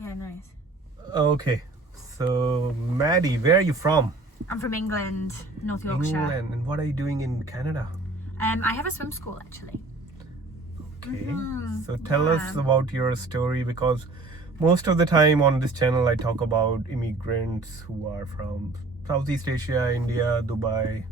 Yeah, nice. Okay, so Maddie, where are you from? I'm from England, North Yorkshire. England. And what are you doing in Canada? I have a swim school actually. Okay, so tell us about your story, because most of the time on this channel I talk about immigrants who are from Southeast Asia, India, Dubai,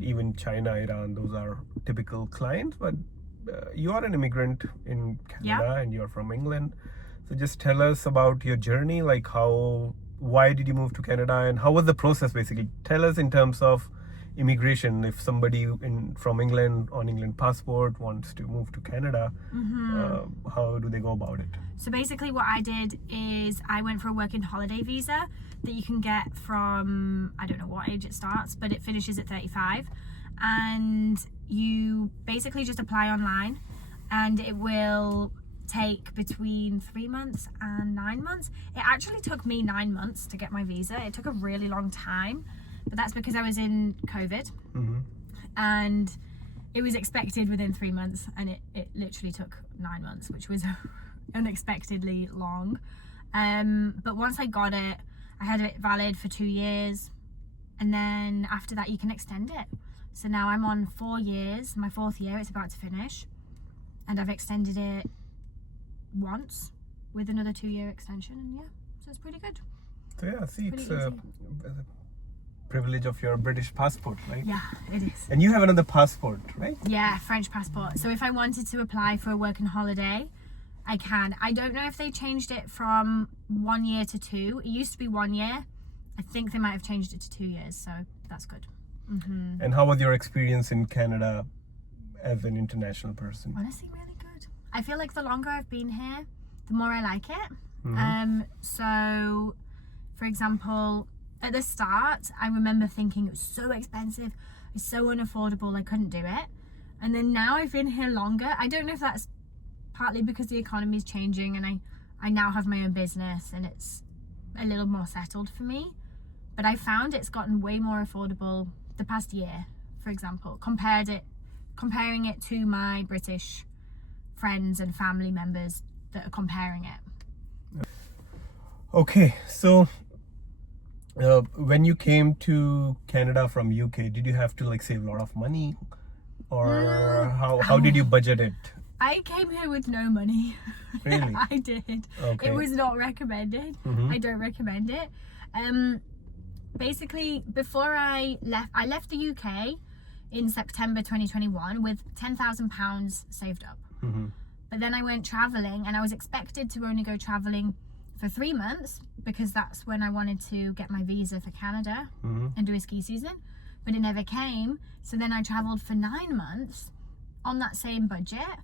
even China, Iran. Those are typical clients, but you are an immigrant in Canada and you're from England. So just tell us about your journey, like why did you move to Canada and how was the process basically? Tell us in terms of immigration. If somebody from England on England passport wants to move to Canada, how do they go about it? So basically what I did is I went for a working holiday visa that you can get from, I don't know what age it starts, but it finishes at 35. And you basically just apply online and it will take between 3 months and 9 months. It actually took me 9 months to get my visa. It took a really long time, but that's because I was in COVID and it was expected within 3 months and it literally took 9 months, which was unexpectedly long. But once I got it, I had it valid for 2 years, and then after that you can extend it. So now I'm on 4 years, my 4th year, it's about to finish, and I've extended it once with another 2-year extension, and yeah, so it's pretty good. So yeah, see, Pretty it's a privilege of your British passport, right? Yeah, it is. And you have another passport, right? Yeah, French passport. So if I wanted to apply for a working holiday, I can. I don't know if they changed it from 1 year to 2. It used to be 1 year. I think they might have changed it to 2 years, so that's good. And how was your experience in Canada as an international person? Honestly, really good. I feel like the longer I've been here, the more I like it. So, for example, at the start, I remember thinking it was so expensive, it's so unaffordable, I couldn't do it. And then now I've been here longer. I don't know if that's partly because the economy is changing and I now have my own business and it's a little more settled for me. But I found it's gotten way more affordable the past year, for example, comparing it to my British friends and family members that are comparing it. Okay, so when you came to Canada from UK, did you have to like save a lot of money, or how did you budget it? I came here with no money. Really? I did. Okay. It was not recommended. I don't recommend it. Basically, before I left the UK in September 2021 with £10,000 saved up. But then I went traveling, and I was expected to only go traveling for 3 months because that's when I wanted to get my visa for Canada and do a ski season, but it never came. So then I traveled for 9 months on that same budget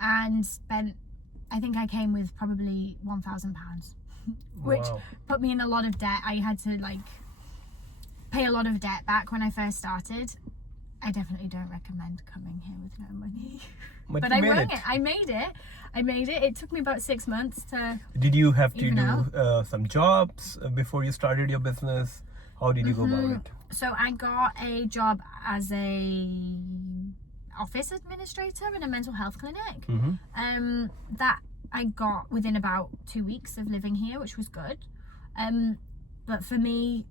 and spent, I think I came with probably £1,000, which put me in a lot of debt. I had to like pay a lot of debt back when I first started. I definitely don't recommend coming here with no money. But I made it. It took me about 6 months to. Did you have to do some jobs before you started your business? How did you go about it? So I got a job as a office administrator in a mental health clinic. That I got within about 2 weeks of living here, which was good. But for me,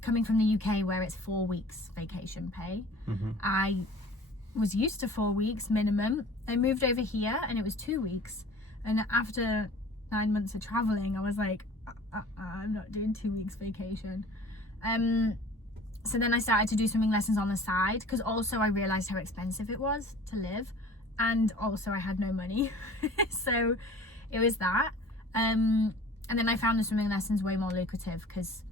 coming from the UK where it's 4 weeks vacation pay, I was used to 4 weeks minimum. I moved over here and it was 2 weeks, and after 9 months of traveling I was like, I'm not doing 2 weeks vacation. So then I started to do swimming lessons on the side, because also I realized how expensive it was to live, and also I had no money. So it was that, and then I found the swimming lessons way more lucrative because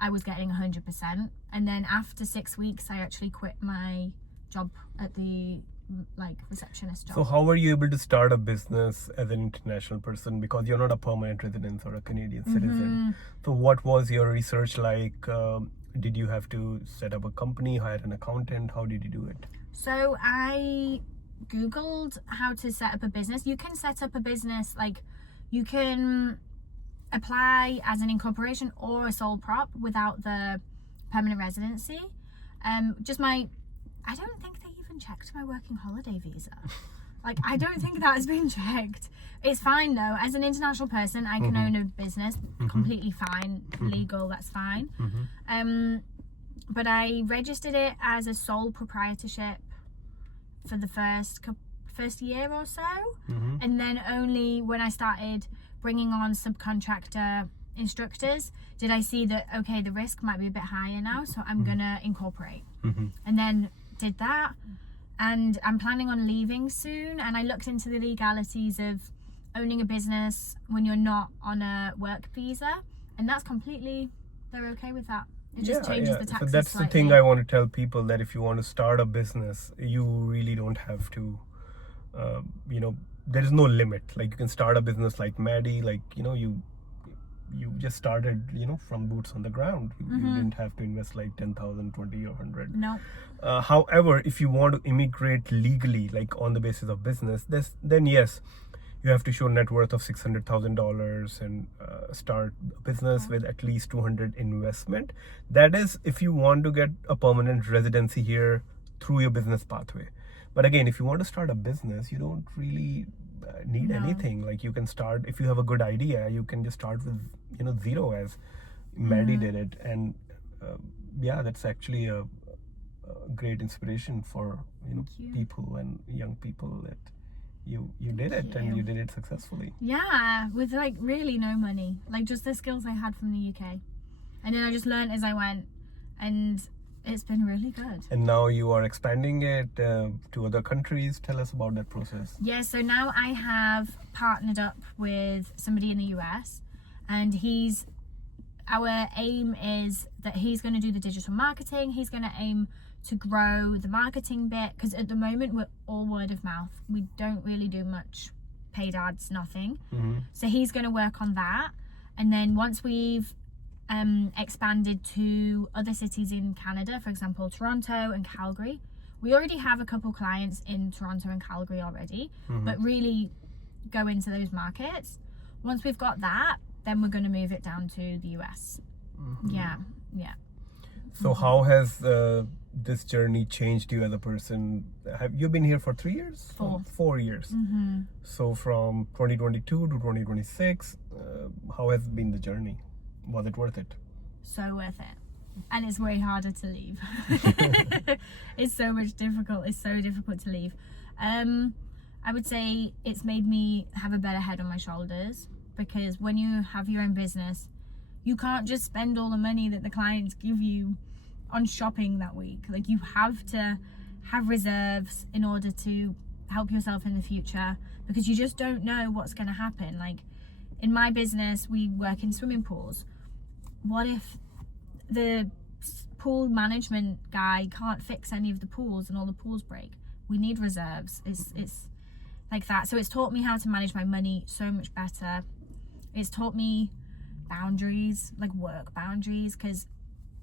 I was getting 100%. And then after 6 weeks I actually quit my job at the receptionist job. So how were you able to start a business as an international person, because you're not a permanent resident or a Canadian citizen? So what was your research like? Did you have to set up a company, hire an accountant? How did you do it? So I googled how to set up a business. You can set up a business, like you can apply as an incorporation or a sole prop without the permanent residency. I don't think they even checked my working holiday visa. Like, I don't think that has been checked. It's fine though. As an international person, I can own a business, completely fine, legal, that's fine. But I registered it as a sole proprietorship for the first year or so, and then only when I started bringing on subcontractor instructors did I see that, okay, the risk might be a bit higher now, so I'm gonna incorporate. And then did that, and I'm planning on leaving soon. And I looked into the legalities of owning a business when you're not on a work visa, and that's completely, they're okay with that. It just changes the taxes So that's slightly. the thing I want to tell people, that if you want to start a business, you really don't have to, there is no limit. Like, you can start a business like Maddie, like, you just started, from boots on the ground. You didn't have to invest like 10,000, 20 or 100. No. However, if you want to immigrate legally, like on the basis of business, then yes, you have to show net worth of $600,000 and start a business with at least 200 investment. That is if you want to get a permanent residency here through your business pathway. But again, if you want to start a business, you don't really need anything. Like, you can start, if you have a good idea, you can just start with zero, as Maddie did it. And that's actually a great inspiration for people and young people, that you did it and you did it successfully. Yeah, with like really no money, like just the skills I had from the UK, and then I just learned as I went, and it's been really good. And now you are expanding it to other countries. Tell us about that process. Yeah, so now I have partnered up with somebody in the US, and our aim is that he's going to do the digital marketing. He's going to aim to grow the marketing bit, because at the moment we're all word of mouth. We don't really do much paid ads, nothing. So he's going to work on that, and then once we've expanded to other cities in Canada, for example Toronto and Calgary, we already have a couple clients in Toronto and Calgary already, but really go into those markets. Once we've got that, then we're going to move it down to the US. Yeah. So how has this journey changed you as a person? Have you been here for 3 years? 4 years. So from 2022 to 2026, how has been the journey? Was it worth it? So worth it. And it's way harder to leave. It's so difficult to leave. I would say it's made me have a better head on my shoulders, because when you have your own business, you can't just spend all the money that the clients give you on shopping that week. Like, you have to have reserves in order to help yourself in the future, because you just don't know what's going to happen. Like, in my business, we work in swimming pools. What if the pool management guy can't fix any of the pools and all the pools break? We need reserves. It's like that. So it's taught me how to manage my money so much better. It's taught me boundaries, like work boundaries, because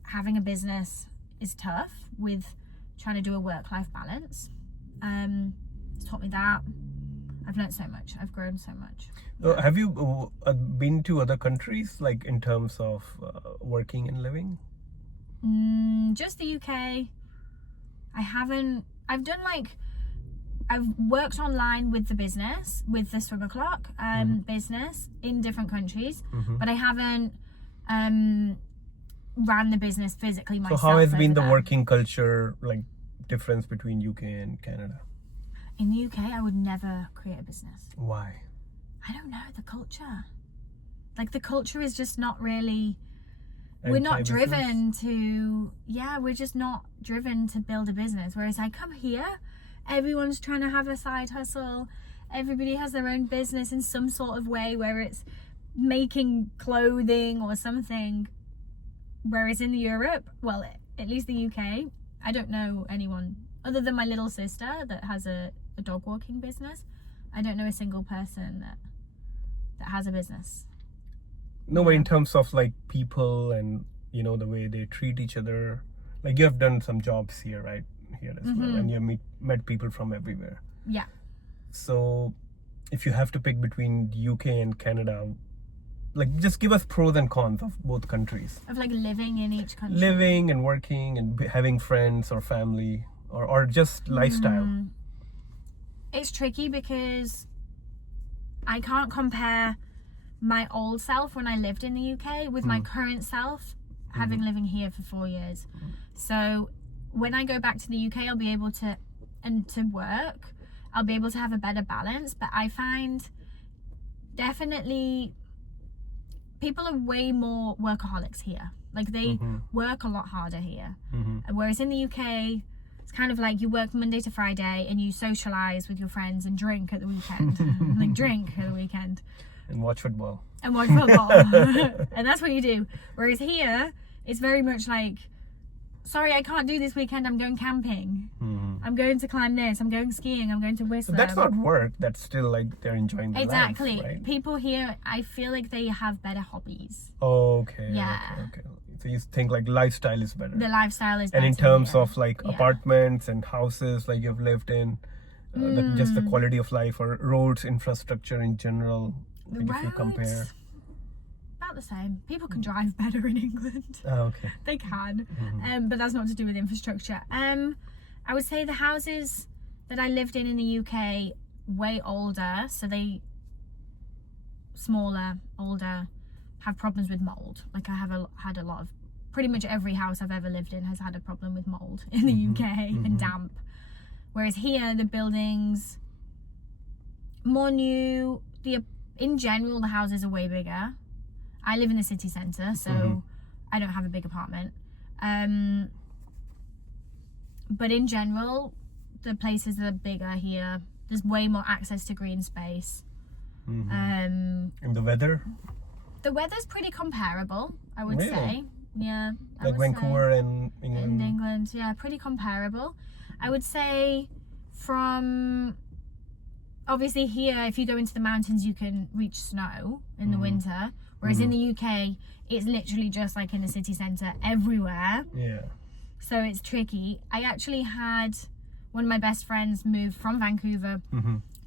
having a business is tough with trying to do a work-life balance. It's taught me that. I've learned so much. I've grown so much. Have you been to other countries, like in terms of working and living? Just the UK. I've worked online with the business, with the Swim O'Clock business in different countries, but I haven't ran the business physically myself. So how has been the working culture, like difference between UK and Canada? In the UK, I would never create a business. Why? I don't know, the culture. Like, the culture is just not really, we're not driven to, we're just not driven to build a business. Whereas I come here, everyone's trying to have a side hustle. Everybody has their own business in some sort of way, where it's making clothing or something. Whereas in Europe, well, at least the UK, I don't know anyone other than my little sister that has a dog walking business. I don't know a single person that has a business. No, but in terms of like people and the way they treat each other, like you have done some jobs here, right? Here as well, and you have met people from everywhere. Yeah. So if you have to pick between UK and Canada, like just give us pros and cons of both countries. Of like living in each country. Living and working and having friends or family or just lifestyle. it's tricky because I can't compare my old self when I lived in the UK with my current self having living here for 4 years. So when I go back to the UK, I'll be able to, and to work, I'll be able to have a better balance. But I find definitely people are way more workaholics here. Like they work a lot harder here. Whereas in the UK, it's kind of like you work Monday to Friday and you socialize with your friends and drink at the weekend. Like drink at the weekend. And watch football. And watch football. And that's what you do. Whereas here, it's very much like, sorry, I can't do this weekend. I'm going camping. I'm going to climb this. I'm going skiing. I'm going to Whistler. So that's not work. That's still like they're enjoying their exactly. life, right? People here, I feel like they have better hobbies. Okay. Yeah. Okay. So you think like lifestyle is better. The lifestyle is better. And in terms here. of like apartments and houses like you've lived in, just the quality of life or roads, infrastructure in general, like if you compare. About the same. People can drive better in England. Oh, okay. They can. But that's not to do with infrastructure. I would say the houses that I lived in the UK, way older, so they smaller, older, have problems with mold. Like I have had a lot of, pretty much every house I've ever lived in has had a problem with mold in the UK and damp. Whereas here, the buildings, more new, in general, the houses are way bigger. I live in the city centre, so I don't have a big apartment. But in general, the places are bigger here. There's way more access to green space. And the weather? The weather's pretty comparable, I would say. Yeah. Like Vancouver and England? In England, yeah, pretty comparable. I would say from... Obviously here, if you go into the mountains, you can reach snow in the winter. Whereas in the UK, it's literally just like in the city centre everywhere. Yeah. So it's tricky. I actually had one of my best friends move from Vancouver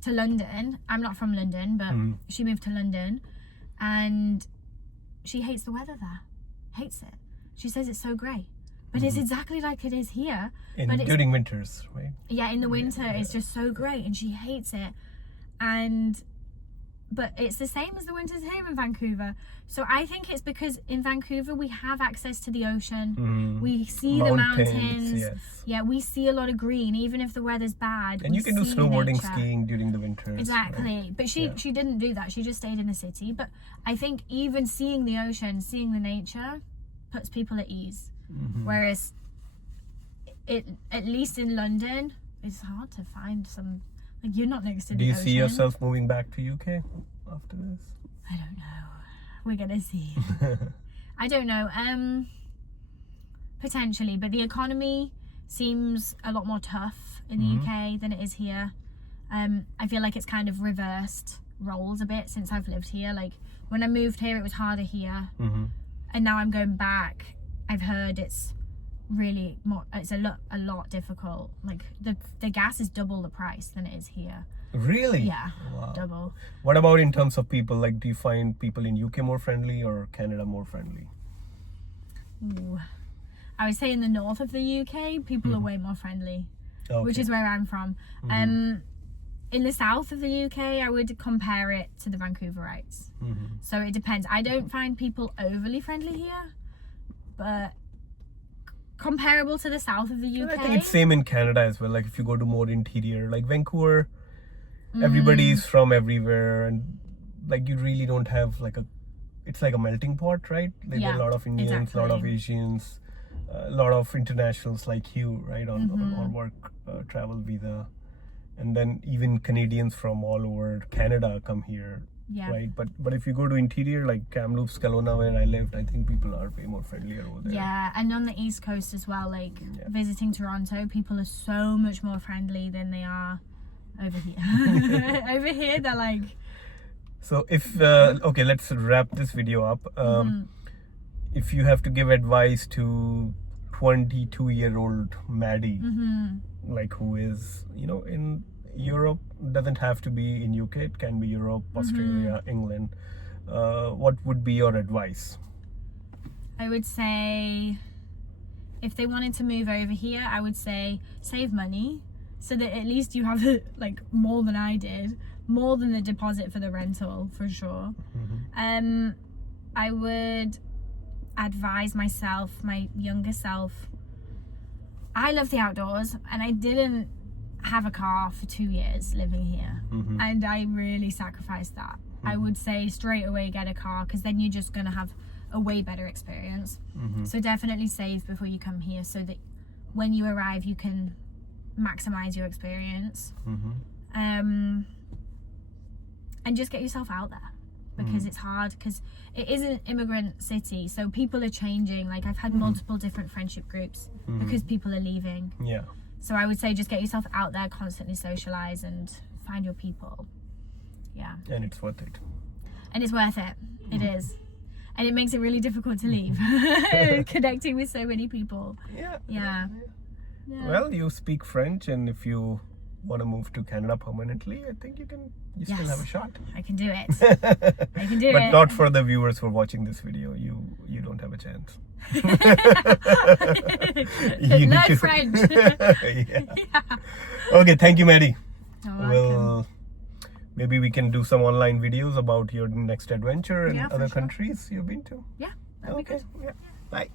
to London. I'm not from London, but she moved to London. And she hates the weather there. Hates it. She says it's so grey. But it's exactly like it is here. During winters, right? Yeah, in the winter, it's just so grey. And she hates it. But it's the same as the winters here in Vancouver. So I think it's because in Vancouver we have access to the ocean. We see the mountains. Yes. Yeah, we see a lot of green, even if the weather's bad. And you can do snowboarding, skiing during the winters. Exactly. Right? But she didn't do that. She just stayed in the city. But I think even seeing the ocean, seeing the nature, puts people at ease. Whereas at least in London, it's hard to find some... Like you're not next to the ocean. Do you see yourself moving back to UK after this? I don't know. We're gonna see. I don't know. Potentially, but the economy seems a lot more tough in the UK than it is here. I feel like it's kind of reversed roles a bit since I've lived here. Like when I moved here, it was harder here, and now I'm going back. I've heard it's really more, it's a lot difficult. Like the gas is double the price than it is here. Really? Yeah. Wow. Double. What about in terms of people? Like, do you find people in UK more friendly or Canada more friendly? Ooh. I would say in the north of the UK, people are way more friendly, which is where I'm from. In the south of the UK, I would compare it to the Vancouverites. So it depends. I don't find people overly friendly here, but comparable to the south of the UK. And I think it's same in Canada as well. Like if you go to more interior, like Vancouver, everybody's from everywhere, and like you really don't have like it's like a melting pot, right? Like there are a lot of Indians, a lot of Asians, a lot of internationals like you, right, on work travel visa, and then even Canadians from all over Canada come here. Yeah. Right, but if you go to interior like Kamloops, Kelowna, where I lived, I think people are way more friendlier over there. Yeah, and on the East Coast as well, like visiting Toronto, people are so much more friendly than they are over here. Over here, they're like... So if, okay, let's wrap this video up. If you have to give advice to 22-year-old Maddie, like who is, in Europe, doesn't have to be in UK, it can be Europe, Australia, England. What would be your advice? I would say if they wanted to move over here, I would say save money, so that at least you have like more than I did, more than the deposit for the rental for sure. I would advise myself, my younger self, I love the outdoors, and I didn't have a car for 2 years living here, and I really sacrificed that. I would say straight away get a car, because then you're just going to have a way better experience. So definitely save before you come here, so that when you arrive you can maximize your experience. And just get yourself out there, because it's hard, because it is an immigrant city, so people are changing. Like I've had multiple different friendship groups because people are leaving. So I would say just get yourself out there, constantly socialize and find your people. And it's worth it. And it's worth it. It is. And it makes it really difficult to leave. Connecting with so many people. Yeah. Well, you speak French, and if you want to move to Canada permanently, I think you still have a shot. I can do it. I can do it. But not for the viewers who are watching this video. You don't have a chance. Learn French. Okay, thank you, Maddie. Welcome. Maybe we can do some online videos about your next adventure and other for sure. countries you've been to. Yeah, that'd be good. Bye.